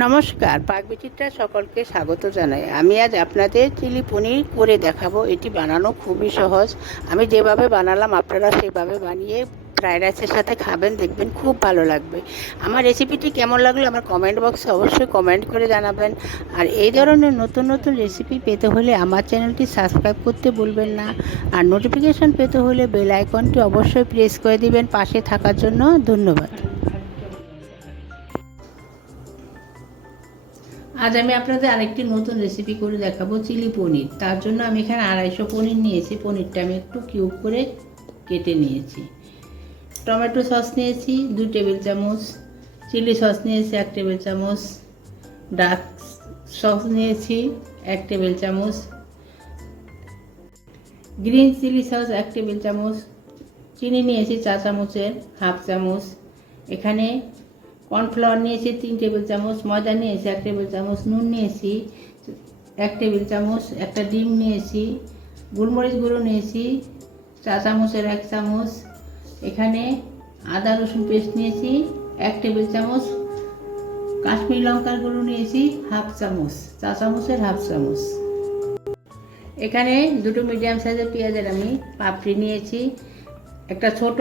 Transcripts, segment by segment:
নমস্কার পাকবিচিত্রা সকলকে স্বাগত জানাই। আমি আজ আপনাদের চিলি পনির করে দেখাবো। এটি বানানো খুবই সহজ। আমি যেভাবে বানালাম, আপনারা সেভাবে বানিয়ে ফ্রাইড রাইসের সাথে খাবেন, দেখবেন খুব ভালো লাগবে। আমার রেসিপিটি কেমন লাগল আমার কমেন্ট বক্সে অবশ্যই কমেন্ট করে জানাবেন। আর এই ধরনের নতুন নতুন রেসিপি পেতে হলে আমার চ্যানেলটি সাবস্ক্রাইব করতে ভুলবেন না। আর নোটিফিকেশান পেতে হলে বেল আইকনটি অবশ্যই প্রেস করে দিবেন। পাশে থাকার জন্য ধন্যবাদ। আজ আমি আপনাদের আরেকটি নতুন রেসিপি করে দেখাবো চিলি পনির। তার জন্য আমি এখানে আড়াইশো পনির নিয়েছি। পনিরটা আমি একটু কিউব করে কেটে নিয়েছি। টমেটো সস নিয়েছি দু টেবিল চামচ। চিলি সস নিয়েছি, এক টেবিল চামচ। ডার্ক সস নিয়েছি, এক টেবিল চামচ। গ্রিন চিলি সস, এক টেবিল চামচ। চিনি নিয়েছি চা চামচের, হাফ চামচ। এখানে কর্নফ্লাওয়ার নিয়েছি, তিন টেবিল চামচ, ময়দা নিয়েছি, এক টেবিল চামচ, নুন নিয়েছি, এক টেবিল চামচ, একটা ডিম নিয়েছি, গোলমরিচ গুঁড়ো নিয়েছি, চা চামচের এক চামচ, এখানে আদা রসুন পেস্ট নিয়েছি, এক টেবিল চামচ, কাশ্মীর লঙ্কার গুঁড়ো নিয়েছি, হাফ চামচ, চা চামচের হাফ চামচ। এখানে দুটো মিডিয়াম সাইজের পেঁয়াজের আমি পাপড়ি নিয়েছি, একটা ছোট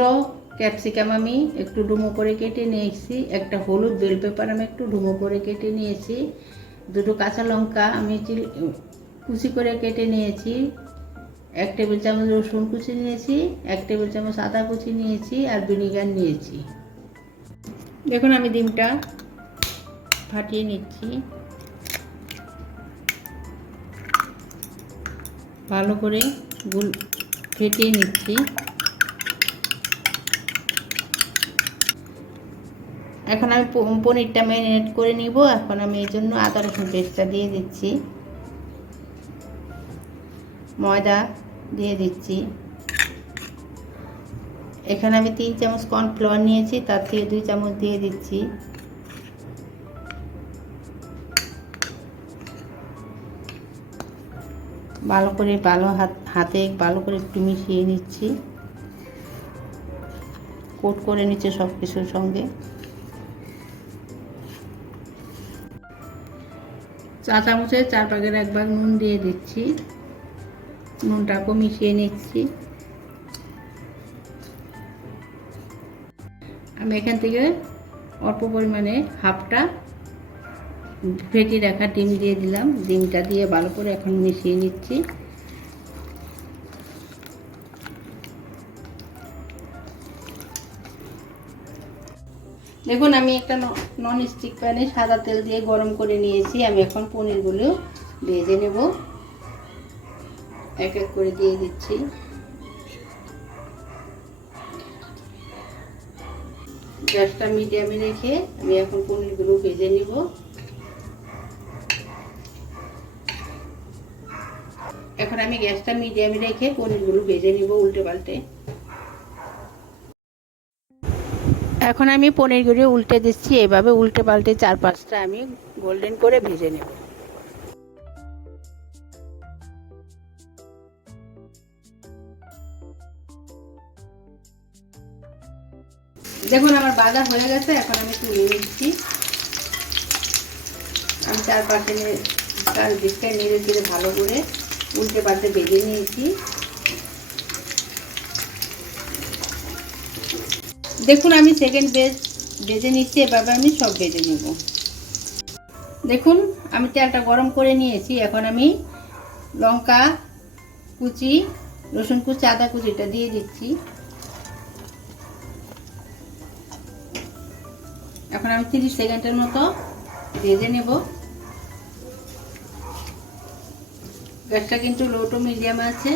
ক্যাপসিকাম আমি একটু ডুমো করে কেটে নিয়েছি, একটা হলুদ বেল পেপার আমি একটু ডুমো করে কেটে নিয়েছি, দুটো কাঁচা লঙ্কা আমি কুচি করে কেটে নিয়েছি, এক টেবিল চামচ রসুন কুচি নিয়েছি, এক টেবিল চামচ আদা কুচি নিয়েছি আর ভিনিগার নিয়েছি। দেখুন আমি ডিমটা ফাটিয়ে নিচ্ছি। ভালো করে গুল, ফেটিয়ে নিচ্ছি। এখন আমি পনিরটা ম্যারিনেট করে নিব। এখন আমি এই জন্য আদা, রসুন পেস্টটা দিয়ে দিচ্ছি। ময়দা দিয়ে দিচ্ছি। এখানে আমি তিন চামচ কর্নফ্লাওয়ার নিয়েছি, তার থেকে দুই চামচ দিয়ে দিচ্ছি। ভালো করে, ভালো হাত, হাতে ভালো করে একটু মিশিয়ে নিচ্ছি। কোট করে নিচ্ছে সব কিছুর সঙ্গে। চা চামচের চার পাকের এক ভাগ নুন দিয়ে দিচ্ছি। নুনটাকেও মিশিয়ে নিচ্ছি। আমি এখান থেকে অল্প পরিমাণে হাফটা ফেটি রাখা ডিম দিয়ে দিলাম। ডিমটা দিয়ে ভালো করে এখন মিশিয়ে নিচ্ছি। দেখুন, আমি একটা নন স্টিক প্যানে সাদা তেল দিয়ে গরম করে নিয়েছি। আমি এখন পনিরগুলো ভেজে নেব। এক এক করে দিয়ে দিচ্ছি। গ্যাসটা মিডিয়ামে রেখে আমি এখন পনিরগুলো ভেজে নিব। এখন আমি গ্যাসটা মিডিয়ামে রেখে পনিরগুলো ভেজে নিব উল্টে পাল্টে। এখন আমি পনিরগুলো উল্টে দিচ্ছি, এভাবে উল্টে পাল্টে চার পাঁচটা আমি গোল্ডেন করে ভেজে নেব। দেখুন, আমার বাজার হয়ে গেছে, এখন আমি তুলে নিচ্ছি। আমি চার পাশে চার দিকটায় নেড়ে ভালো করে উল্টে পাল্টে ভেজে নিয়েছি। দেখুন, আমি সেকেন্ড বেজ বেজে নিচ্ছি এভাবে আমি সব ভেজে নেব। দেখুন, আমি তেলটা গরম করে নিয়েছি। এখন আমি লঙ্কা কুচি, রসুন কুচি, আদা কুচিটা দিয়ে দিচ্ছি। এখন আমি তিরিশ সেকেন্ডের মতো ভেজে নেব। গ্যাসটা কিন্তু লো টু মিডিয়াম আছে।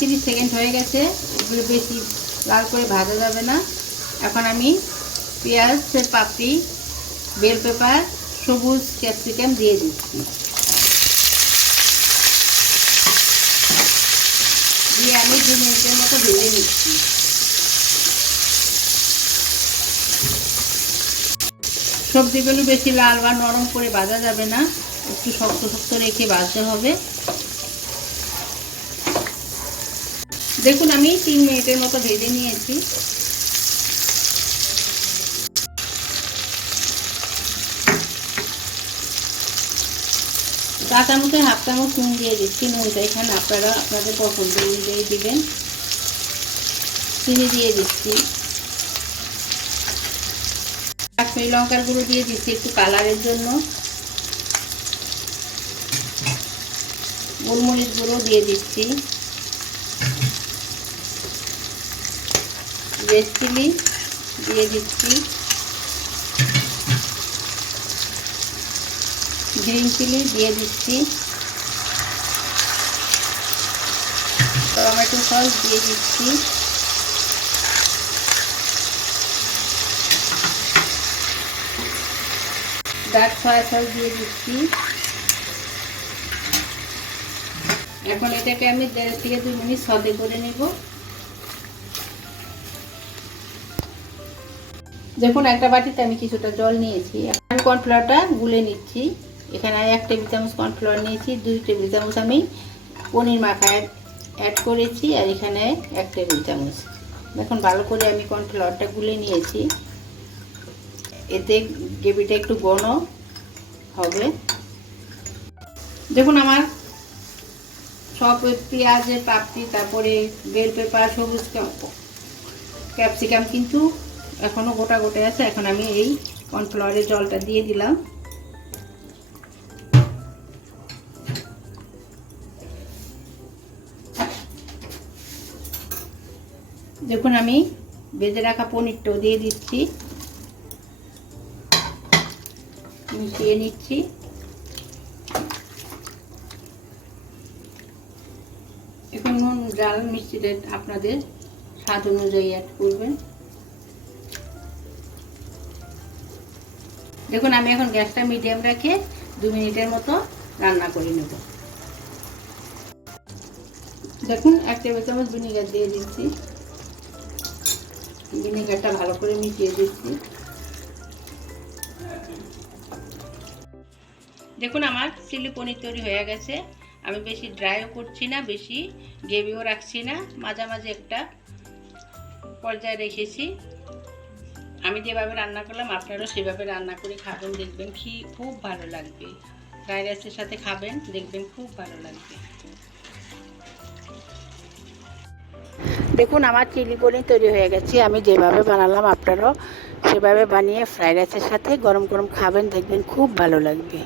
তিরিশ সেকেন্ড হয়ে গেছে। এগুলো বেশি লাল করে ভাজা যাবে না। এখন আমি পেঁয়াজের পাপড়ি বেল পেপার সবুজ ক্যাপসিকাম দিয়ে দিচ্ছি। দিয়ে আমি দু মিনিটের মতো ভেজে নিচ্ছি। সবজিগুলো বেশি লাল বা নরম করে ভাজা যাবে না। একটু শক্ত শক্ত রেখে ভাজতে হবে। দেখুন, আমি তিন মিনিটের মতো ভেজে নিয়েছি। চা চামচে হাফ চামচ নুন দিয়ে দিচ্ছি। নুনটা এখানে আপনারা আপনাদের পছন্দ অনুযায়ী দিবেন। চিনি দিয়ে দিচ্ছি। কাশ্মীরি লঙ্কার গুঁড়ো দিয়ে দিচ্ছি একটু কালারের জন্য। গোলমরিচ গুঁড়ো দিয়ে দিচ্ছি। রেড চিলি দিয়ে দিচ্ছি। গ্রিন চিলি দিয়ে দিচ্ছি। টমেটো সস দিয়ে দিচ্ছি। ডার্ক সয়া সস দিয়ে দিচ্ছি। এখন এটাকে আমি দেড় থেকে দুই মিনিট সদে করে নেব। দেখুন, একটা বাটিতে আমি কিছুটা জল নিয়েছি। আমি কর্নফ্লাওয়ারটা গুলে নিচ্ছি। এখানে এক টেবিল চামচ কর্নফ্লাওয়ার নিয়েছি, দুই টেবিল চামচ আমি পনির মাখা অ্যাড করেছি, আর এখানে এক টেবিল চামচ। দেখুন, ভালো করে আমি কর্নফ্লাওয়ারটা গুলে নিয়েছি। এতে গ্রেভিটা একটু ঘন হবে। দেখুন, আমার সব পেঁয়াজের পাপড়ি, তারপরে বেল পেপার, সবুজ ক্যাপসিকাম কিন্তু এখনও গোটা গোটা আছে, এখন আমি এই কর্নফ্লাওয়ারের জলটা দিয়ে দিলাম। দেখুন, আমি বেজে রাখা পনিরটাও দিয়ে দিচ্ছি। মিশিয়ে নিচ্ছি। এখন নুন, ডাল, মিষ্টিটা আপনাদের স্বাদ অনুযায়ী অ্যাড করবেন। দেখুন, আমি এখন গ্যাসটা মিডিয়াম রেখে দু মিনিটের মতো রান্না করে নেব। দেখুন, এক টেবিল চামচ ভিনিগার দিয়ে দিচ্ছি। ভিনেগারটা ভালো করে মিশিয়ে দিচ্ছি। দেখুন, আমার চিলি পনির তৈরি হয়ে গেছে। আমি বেশি ড্রাইও করছি না, বেশি গ্রেভিও রাখছি না। মাঝামাঝি একটা পর্যায়ে রেখেছি। আমি যেভাবে রান্না করলাম, আপনারাও সেভাবে রান্না করে খাবেন, দেখবেন কি খুব ভালো লাগবে। ফ্রাইড রাইসের সাথে খাবেন, দেখবেন খুব ভালো লাগবে। দেখুন, আমার চিলি পনির তৈরি হয়ে গেছে। আমি যেভাবে বানালাম, আপনারাও সেভাবে বানিয়ে ফ্রাইড রাইসের সাথে গরম গরম খাবেন, দেখবেন খুব ভালো লাগবে।